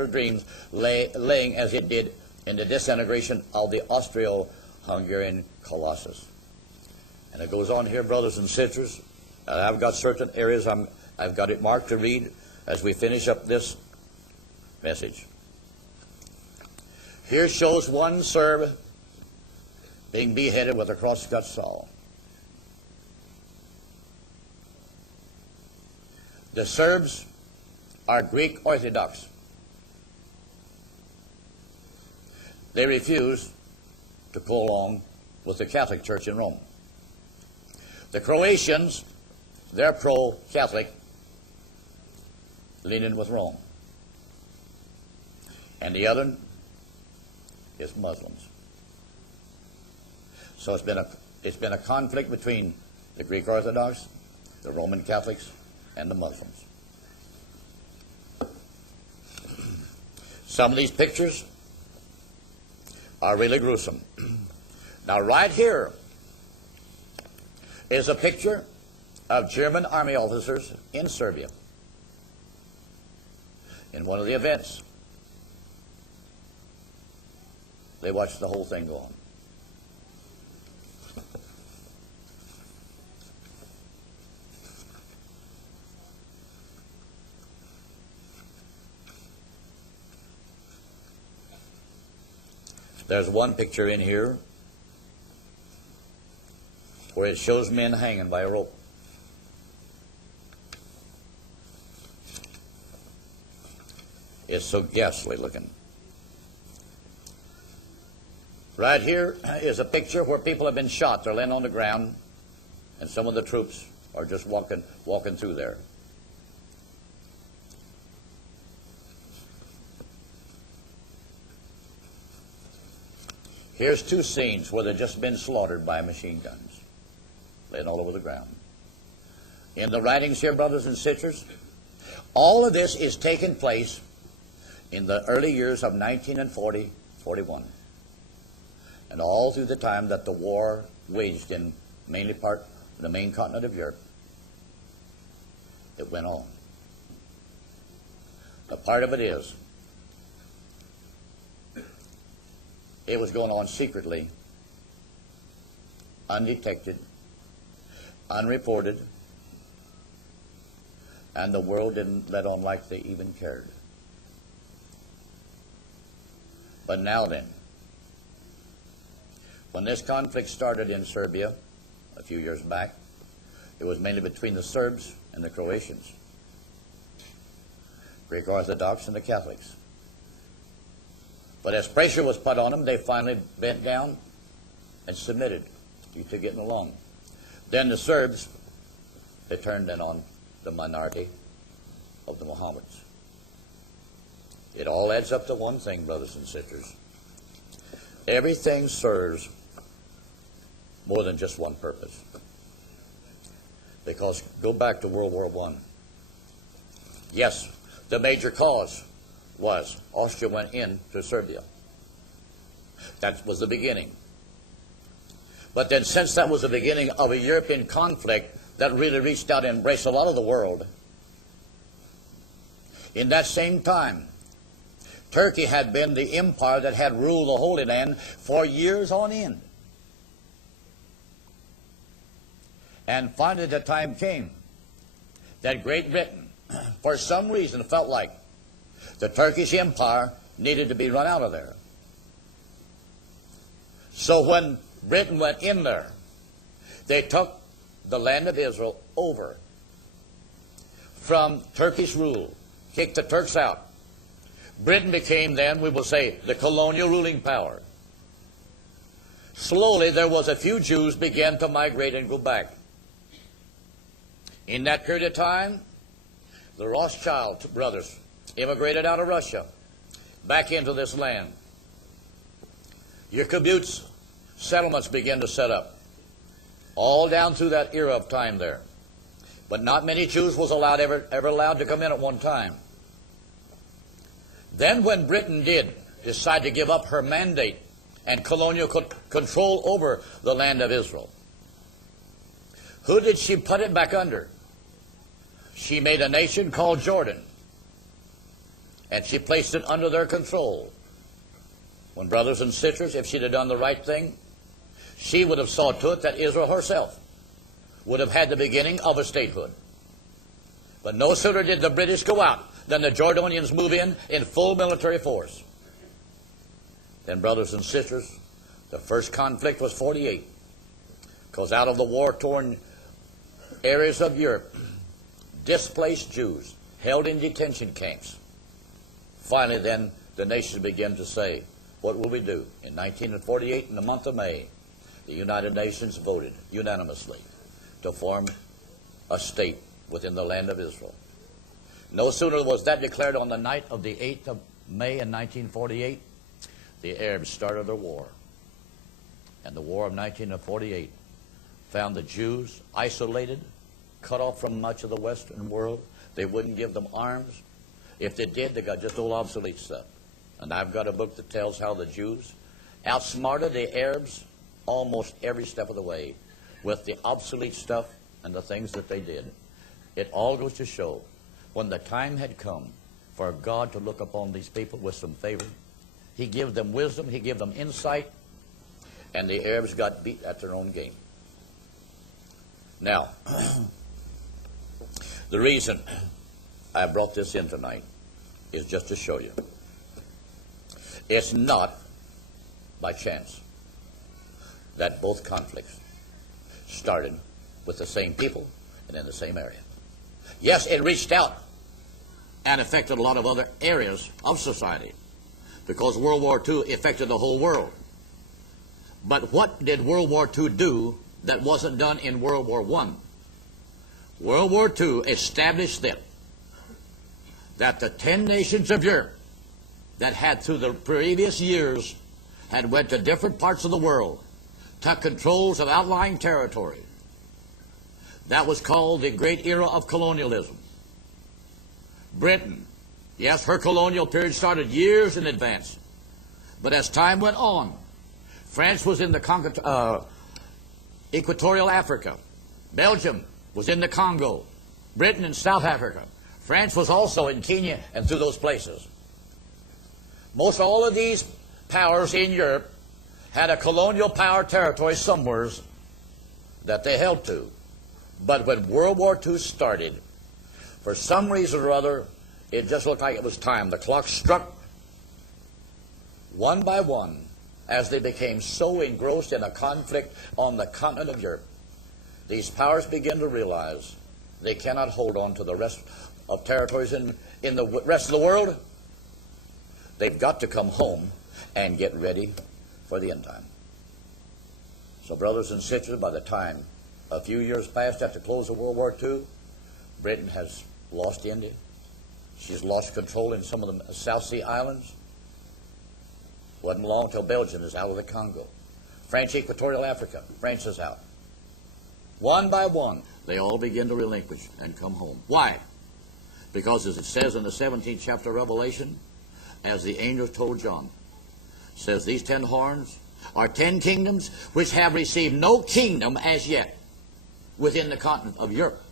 dreams laying as it did in the disintegration of the Austro-Hungarian Colossus. And it goes on here, brothers and sisters, I've got certain areas I've got it marked to read as we finish up this message. Here shows one Serb being beheaded with a cross-cut saw. The Serbs are Greek Orthodox. They refuse to go along with the Catholic Church in Rome. The Croatians, they're pro-Catholic, leaning with Rome. And the other is Muslims. So it's been a conflict between the Greek Orthodox, the Roman Catholics, and the Muslims. Some of these pictures are really gruesome. Now, right here is a picture of German army officers in Serbia in one of the events. They watched the whole thing go on. There's one picture in here where it shows men hanging by a rope. It's so ghastly looking. Right here is a picture where people have been shot. They're laying on the ground, and some of the troops are just walking through there. Here's two scenes where they've just been slaughtered by machine guns, laying all over the ground. In the writings here, brothers and sisters, all of this is taking place in the early years of 1940, 41, and all through the time that the war waged in the main continent of Europe. It went on. A part of it is it was going on secretly, undetected, unreported, and the world didn't let on like they even cared. But now then, when this conflict started in Serbia a few years back, it was mainly between the Serbs and the Croatians, Greek Orthodox and the Catholics. But as pressure was put on them, they finally bent down and submitted to getting along. Then the Serbs, they turned in on the minority of the Mohammedans. It all adds up to one thing, brothers and sisters. Everything serves more than just one purpose. Because go back to World War I. Yes, the major cause was Austria went into Serbia. That was the beginning. But then since that was the beginning of a European conflict that really reached out and embraced a lot of the world, in that same time, Turkey had been the empire that had ruled the Holy Land for years on end. And finally the time came that Great Britain, for some reason, felt like the Turkish Empire needed to be run out of there. So when Britain went in there, they took the land of Israel over from Turkish rule, kicked the Turks out. Britain became then, we will say, the colonial ruling power. Slowly there was a few Jews began to migrate and go back. In that period of time, the Rothschild brothers immigrated out of Russia back into this land. Your kibbutz settlements began to set up all down through that era of time there. But not many Jews was ever allowed to come in at one time. Then when Britain did decide to give up her mandate and colonial control over the land of Israel, who did she put it back under? She made a nation called Jordan, and she placed it under their control. When, brothers and sisters, if she'd have done the right thing, she would have saw to it that Israel herself would have had the beginning of a statehood. But no sooner did the British go out than the Jordanians move in full military force. Then, brothers and sisters, the first conflict was 48. Because out of the war-torn areas of Europe, displaced Jews held in detention camps. Finally, then, the nation began to say, what will we do? In 1948, in the month of May, the United Nations voted unanimously to form a state within the land of Israel. No sooner was that declared on the night of the 8th of May in 1948, the Arabs started their war. And the war of 1948 found the Jews isolated, cut off from much of the Western world. They wouldn't give them arms. If they did, they got just old obsolete stuff. And I've got a book that tells how the Jews outsmarted the Arabs almost every step of the way with the obsolete stuff and the things that they did. It all goes to show when the time had come for God to look upon these people with some favor, He gave them wisdom, He gave them insight, and the Arabs got beat at their own game. Now, the reason I brought this in tonight is just to show you. It's not by chance that both conflicts started with the same people and in the same area. Yes, it reached out and affected a lot of other areas of society because World War II affected the whole world. But what did World War II do that wasn't done in World War I? World War II established that the 10 nations of Europe that had through the previous years had went to different parts of the world, took controls of outlying territory. That was called the Great Era of Colonialism. Britain, yes, her colonial period started years in advance. But as time went on, France was in the Equatorial Africa. Belgium was in the Congo. Britain in South Africa. France was also in Kenya and through those places. Most all of these powers in Europe had a colonial power territory somewhere that they held to. But when World War II started, for some reason or other, it just looked like it was time. The clock struck one by one as they became so engrossed in a conflict on the continent of Europe. These powers began to realize they cannot hold on to the rest of territories in the rest of the world. They've got to come home and get ready for the end time. So, brothers and sisters, by the time a few years passed after the close of World War II, Britain has lost India. She's lost control in some of the South Sea islands. Wasn't long till Belgium is out of the Congo. French Equatorial Africa, France is out. One by one, they all begin to relinquish and come home. Why? Because as it says in the 17th chapter of Revelation, as the angel told John, says these 10 horns are 10 kingdoms which have received no kingdom as yet within the continent of Europe.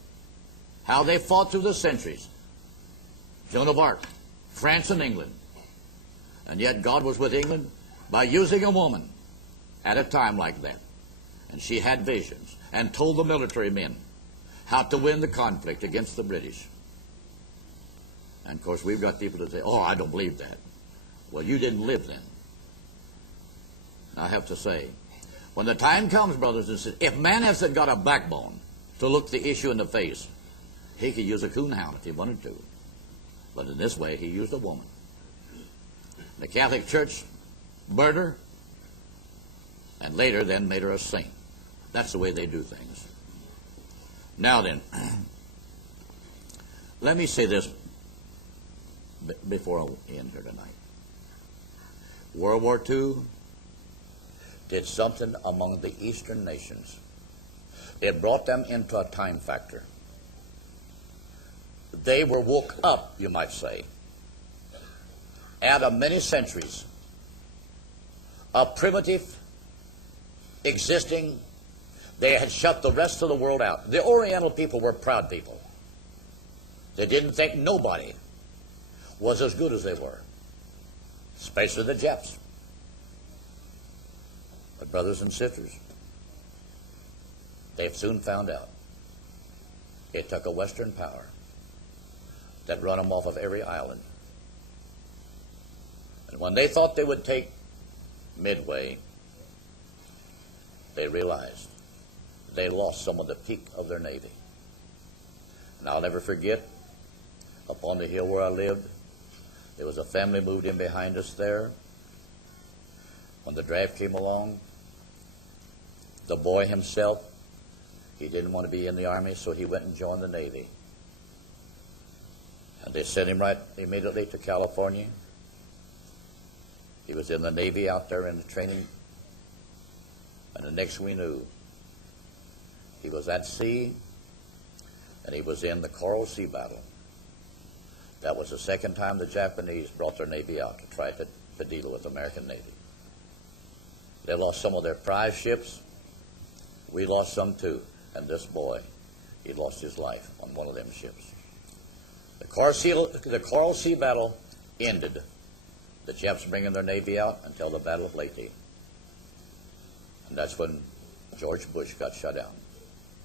How they fought through the centuries. Joan of Arc, France and England. And yet God was with England by using a woman at a time like that. And she had visions and told the military men how to win the conflict against the British. And of course we've got people that say, oh, I don't believe that. Well, you didn't live then. I have to say, when the time comes, brothers and sisters, if man hasn't got a backbone to look the issue in the face, he could use a coonhound if he wanted to. But in this way, he used a woman. The Catholic Church burned her, and later then made her a saint. That's the way they do things. Now then, let me say this before I end here tonight. World War II did something among the Eastern nations. It brought them into a time factor. They were woke up, you might say, out of many centuries of primitive existing. They had shut the rest of the world out. The Oriental people were proud people. They didn't think nobody was as good as they were, especially the Japs. But brothers and sisters, they've soon found out It took a Western power that run them off of every island. And when they thought they would take Midway, they realized they lost some of the peak of their Navy. And I'll never forget, up on the hill where I lived, there was a family moved in behind us there. When the draft came along, the boy himself, he didn't want to be in the Army, so he went and joined the Navy. And they sent him right immediately to California. He was in the Navy out there in the training. And the next we knew, he was at sea, and he was in the Coral Sea Battle. That was the second time the Japanese brought their Navy out to try to deal with the American Navy. They lost some of their prize ships. We lost some too. And this boy, he lost his life on one of them ships. The Coral Sea Battle ended. The Japs bringing their Navy out until the Battle of Leyte. And that's when George Bush got shut down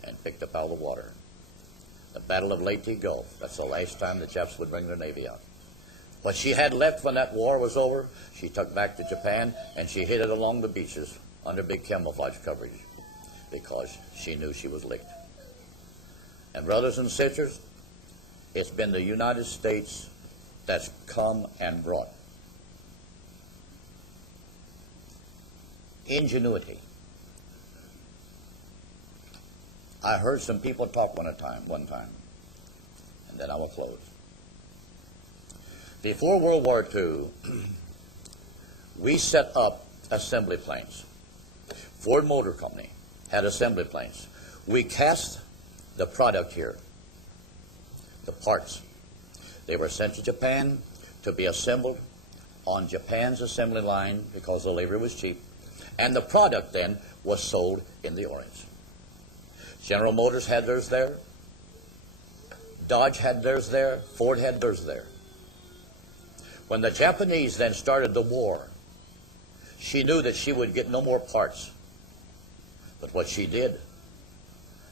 and picked up out of the water. The Battle of Leyte Gulf, that's the last time the Japs would bring their Navy out. What she had left when that war was over, she took back to Japan, and she hid it along the beaches under big camouflage coverage because she knew she was licked. And brothers and sisters, it's been the United States that's come and brought ingenuity. I heard some people talk one time, and then I will close. Before World War II, we set up assembly planes. Ford Motor Company had assembly planes. We cast the product here, the parts. They were sent to Japan to be assembled on Japan's assembly line because the labor was cheap, and the product then was sold in the Orient. General Motors had theirs there. Dodge had theirs there. Ford had theirs there. When the Japanese then started the war, she knew that she would get no more parts. But what she did,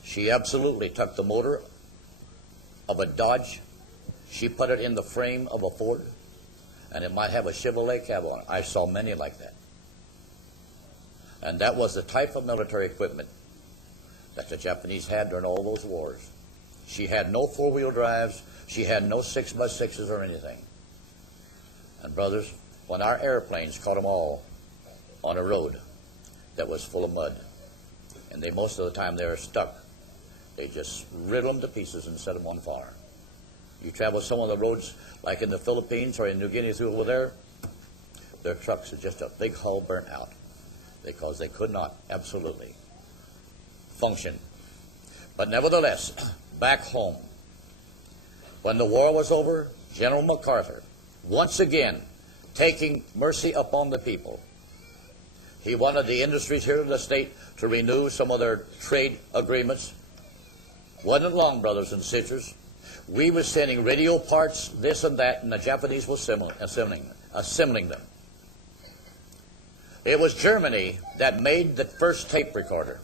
she absolutely took the motor of a Dodge, she put it in the frame of a Ford, and it might have a Chevrolet cab on it. I saw many like that. And that was the type of military equipment that the Japanese had during all those wars. She had no four-wheel drives. She had no 6x6s or anything. And brothers, when our airplanes caught them all on a road that was full of mud, and they most of the time they were stuck, they just riddled them to pieces and set them on fire. You travel some of the roads like in the Philippines or in New Guinea through over there, their trucks are just a big hull burnt out because they could not absolutely function. But nevertheless, back home, when the war was over, General MacArthur, once again, taking mercy upon the people, he wanted the industries here in the state to renew some of their trade agreements. Wasn't long, brothers and sisters. We were sending radio parts, this and that, and the Japanese were assembling them. It was Germany that made the first tape recorder.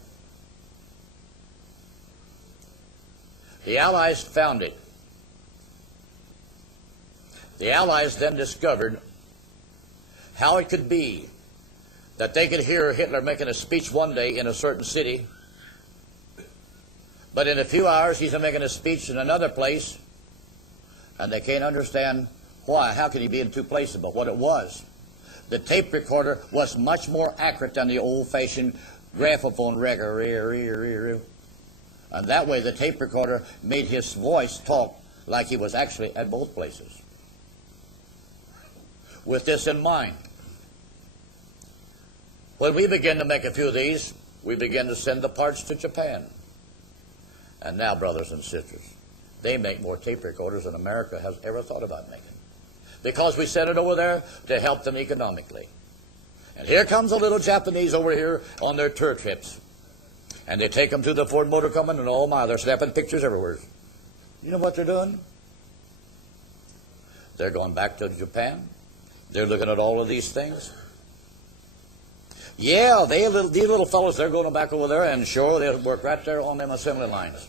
The Allies found it. The Allies then discovered how it could be that they could hear Hitler making a speech one day in a certain city, but in a few hours he's making a speech in another place, and they can't understand why. How could he be in two places? But what it was, the tape recorder was much more accurate than the old-fashioned graphophone record. And that way the tape recorder made his voice talk like he was actually at both places. With this in mind, when we began to make a few of these, we began to send the parts to Japan. And now, brothers and sisters, they make more tape recorders than America has ever thought about making, because we sent it over there to help them economically. And here comes a little Japanese over here on their tour trips. And they take them to the Ford Motor Company, and oh my, they're snapping pictures everywhere. You know what they're doing? They're going back to Japan. They're looking at all of these things. Yeah, these little fellows, they're going back over there, and sure, they'll work right there on them assembly lines.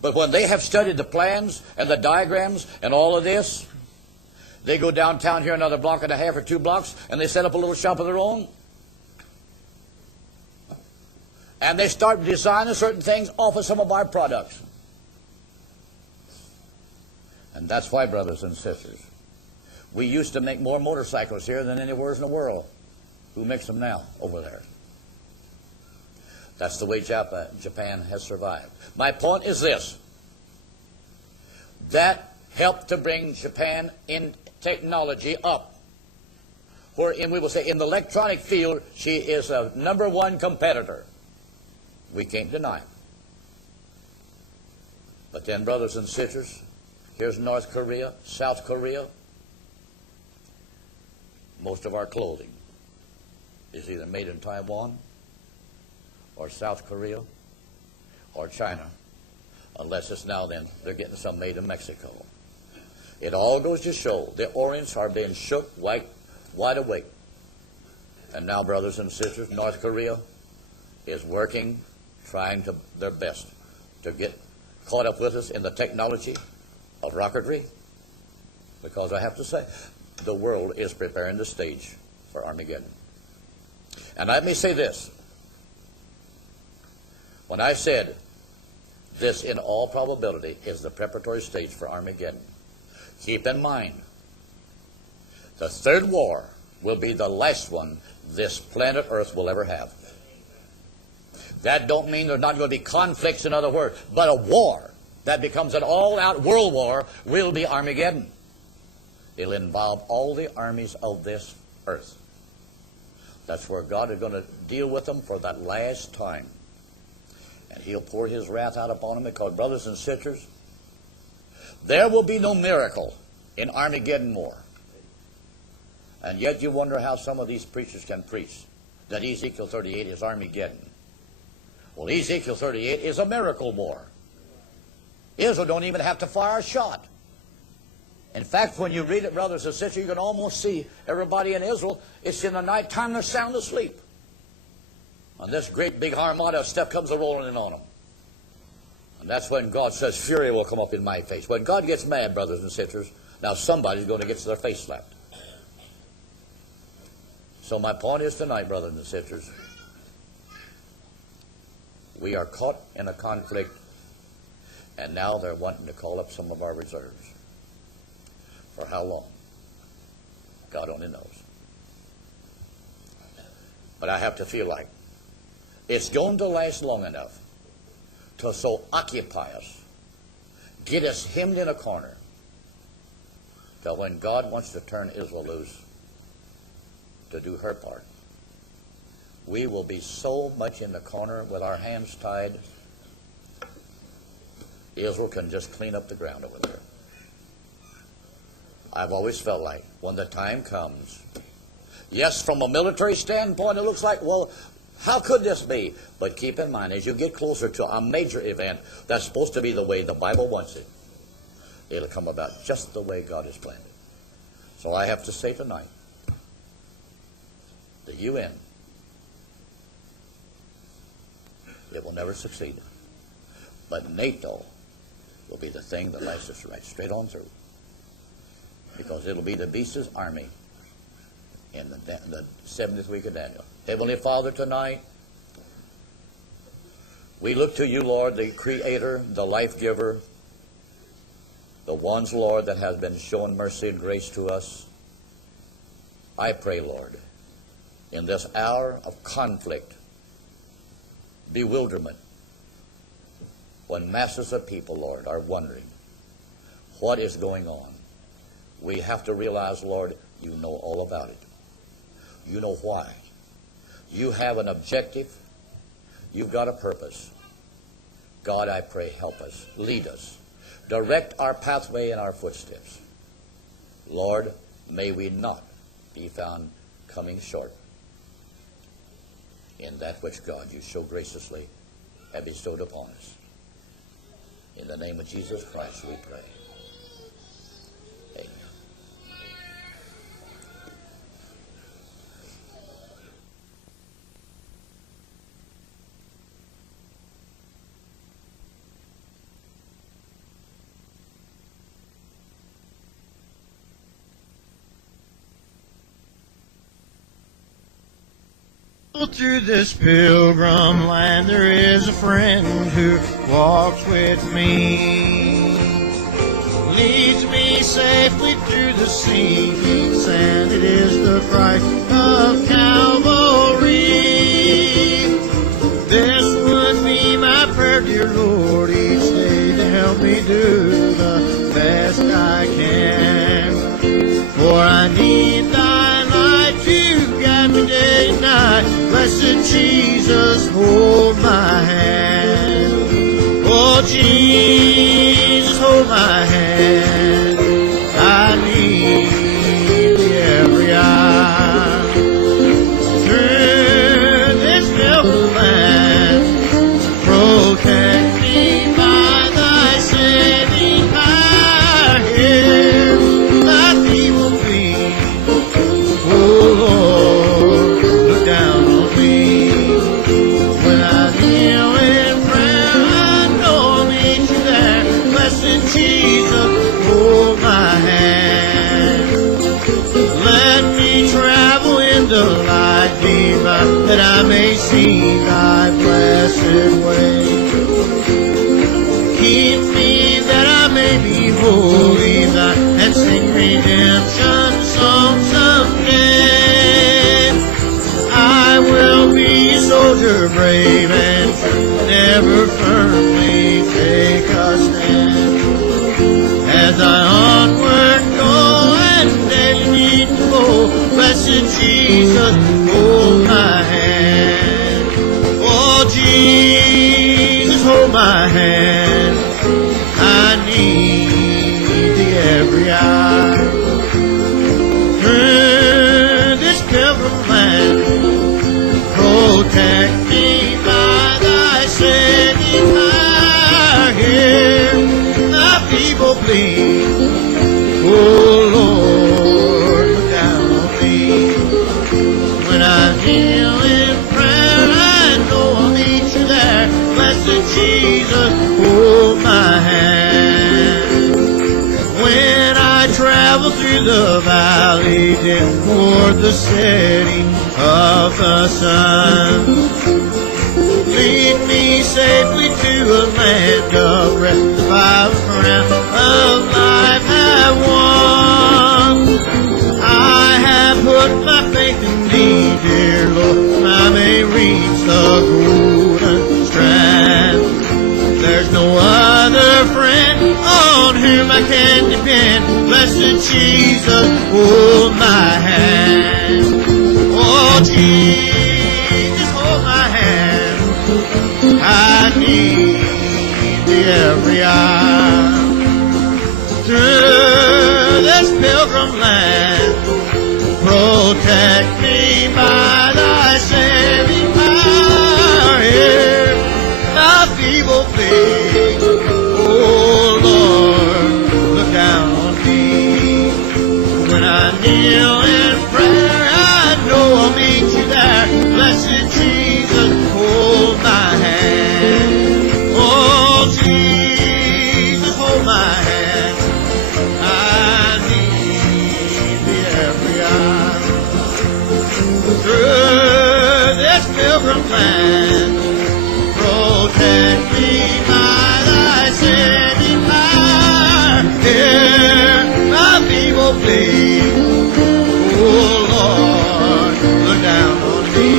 But when they have studied the plans and the diagrams and all of this, they go downtown here another block and a half or 2 blocks, and they set up a little shop of their own. And they start designing certain things off of some of our products. And that's why, brothers and sisters, we used to make more motorcycles here than anywhere in the world. Who makes them now over there? That's the way Japan has survived. My point is this. That helped to bring Japan in technology up. Wherein we will say in the electronic field, she is a #1 competitor. We can't deny it. But then, brothers and sisters, here's North Korea, South Korea. Most of our clothing is either made in Taiwan or South Korea or China, unless it's now then they're getting some made in Mexico. It all goes to show the Orients are being shook wide awake. And now, brothers and sisters, North Korea is working, trying their best to get caught up with us in the technology of rocketry. Because I have to say, the world is preparing the stage for Armageddon. And let me say this. When I said this in all probability is the preparatory stage for Armageddon, keep in mind, the third war will be the last one this planet Earth will ever have. That don't mean there's not going to be conflicts, in other words, but a war that becomes an all-out world war will be Armageddon. It'll involve all the armies of this earth. That's where God is going to deal with them for that last time. And he'll pour his wrath out upon them because, brothers and sisters, there will be no miracle in Armageddon war. And yet you wonder how some of these preachers can preach that Ezekiel 38 is Armageddon. Well, Ezekiel 38 is a miracle war. Israel don't even have to fire a shot. In fact, when you read it, brothers and sisters, you can almost see everybody in Israel. It's in the nighttime, they're sound asleep. And this great big armada of stuff comes rolling in on them. And that's when God says, fury will come up in my face. When God gets mad, brothers and sisters, now somebody's going to get their face slapped. So my point is tonight, brothers and sisters, we are caught in a conflict, and now they're wanting to call up some of our reserves. For how long? God only knows. But I have to feel like it's going to last long enough to so occupy us, get us hemmed in a corner, that when God wants to turn Israel loose to do her part, we will be so much in the corner with our hands tied, Israel can just clean up the ground over there. I've always felt like when the time comes, yes, from a military standpoint, it looks like, well, how could this be? But keep in mind, as you get closer to a major event that's supposed to be the way the Bible wants it, it'll come about just the way God has planned it. So I have to say tonight, the UN, it will never succeed. But NATO will be the thing that lasts us right straight on through. Because it'll be the beast's army in the 70th week of Daniel. Heavenly Father, tonight, we look to you, Lord, the Creator, the Life Giver, the ones, Lord, that has been showing mercy and grace to us. I pray, Lord, in this hour of conflict, bewilderment, when masses of people, Lord, are wondering what is going on, we have to realize, Lord, you know all about it. You know why. You have an objective. You've got a purpose. God, I pray, help us, lead us, direct our pathway and our footsteps. Lord, may we not be found coming short in that which, God, you so graciously have bestowed upon us. In the name of Jesus Christ we pray. Amen. Through this pilgrim land there is a friend who walks with me, leads me safely through the sinking sand. It is the Christ of Calvary. This would be my prayer, dear Lord, each day to help me do the best I can. For I need thy light to guide me day and night. Blessed Jesus, hold my hand. Oh, Jesus, hold my hand. I need thee every hour. Through this pilgrim land, protect me by thy saving power. Hear thy feeble plea. Oh, Lord, look down on me. When I kneel in prayer, I know I'll meet you there. Blessed Jesus, hold my hand. Let me travel in the light divine, that I may see thy blessed way. Keep me that I may be holy thine, and sing redemption songs someday. I will be a soldier brave and true, never firmly take a stand. As I onward go and daily meet the foe, blessed Jesus, hold my hand. Oh, Jesus, hold my hand. I need thee every hour. Through this pilgrim land, protect me by thy saving power. Hear my feeble plea. Oh, Lord, look down on me. When I kneel in prayer, I know I'll meet you there. Blessed Jesus, hold my hand. When I travel through the valley dim toward the setting of the sun, lead me safely to a land of rest, by the crown of life have won. I have put my faith in thee, dear Lord, I may reach the golden strand. There's no other friend on whom I can depend. Blessed Jesus, hold my hand. Oh, Jesus, hold my hand. I need thee every hour. Through this pilgrim land, protect me by thy saving power. Hear my feeble plea. Oh, Lord, look down on me. When I kneel in prayer, I know I'll meet you there. Blessed Jesus, hold my hand. Oh, Jesus, hold my hand. I need thee every hour. Through this pilgrim land, protect me by thy saving power. Hear my feeble plea. Oh, Lord, look down on me.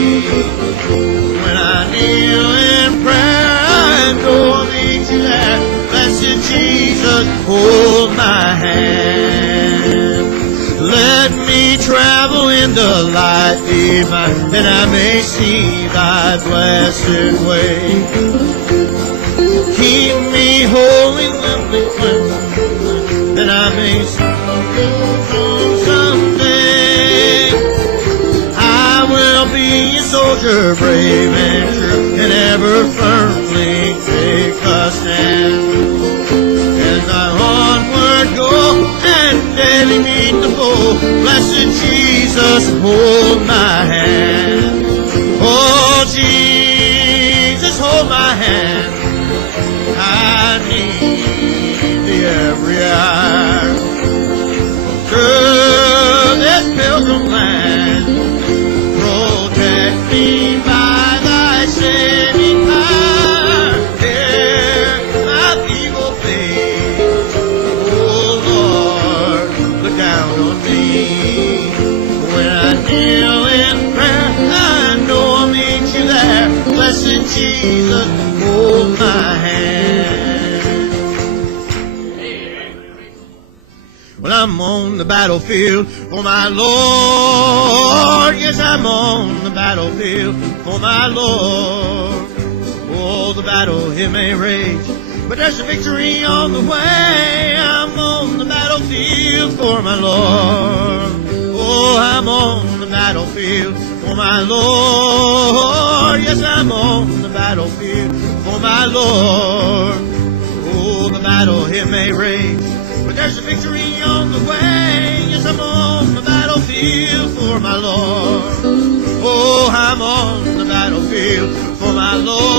When I kneel in prayer, I know I'll meet you there. Blessed Jesus, hold my hand. Let me travel in the light divine, that I may see thy blessed way. Keep me holy, lovely, cleansed, that I may see thee someday. I will be a soldier brave and true, and ever firmly take a stand. As I onward go and daily meet the foe, blessed Jesus, hold my hand. Oh, Jesus, hold my hand. I need thee every hour. Through this pilgrim land, protect me Jesus, hold my hand. Well, I'm on the battlefield for my Lord. Yes, I'm on the battlefield for my Lord. Oh, the battle it may rage, but there's a victory on the way. I'm on the battlefield for my Lord. Oh, I'm on the battlefield for my Lord. Yes, I'm on the battlefield for my Lord. Oh, the battle it may rage, but there's a victory on the way. Yes, I'm on the battlefield for my Lord. Oh, I'm on the battlefield for my Lord.